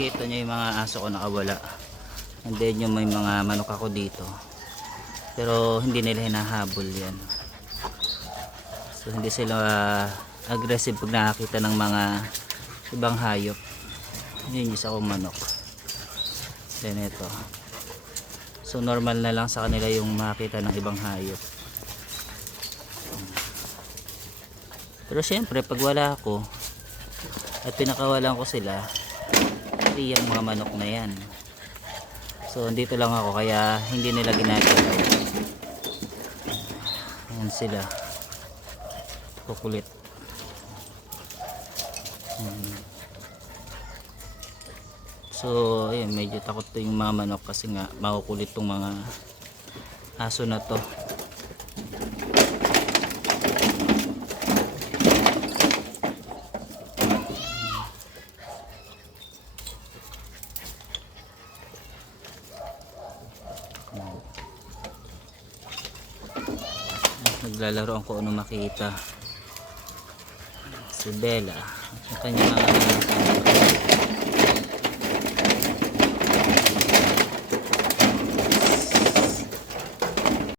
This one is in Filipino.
makikita nyo yung mga aso ko nakawala. And then yung may mga manok ako dito. Pero hindi nila hinahabol yan. So hindi sila aggressive pag nakakita ng mga ibang hayop. Yun yung isa kong manok. Then ito. So normal na lang sa kanila yung makita ng ibang hayop. Pero syempre pag wala ako at pinakawalan ko sila, free ang mga manok na yan. So dito lang ako kaya hindi nila ginagalaw. Ayan sila, kukulit. So ayun, medyo takot to yung mga manok kasi nga makukulit tong mga aso na to. Naglalaro ako ano makita si Bella, ang kanyang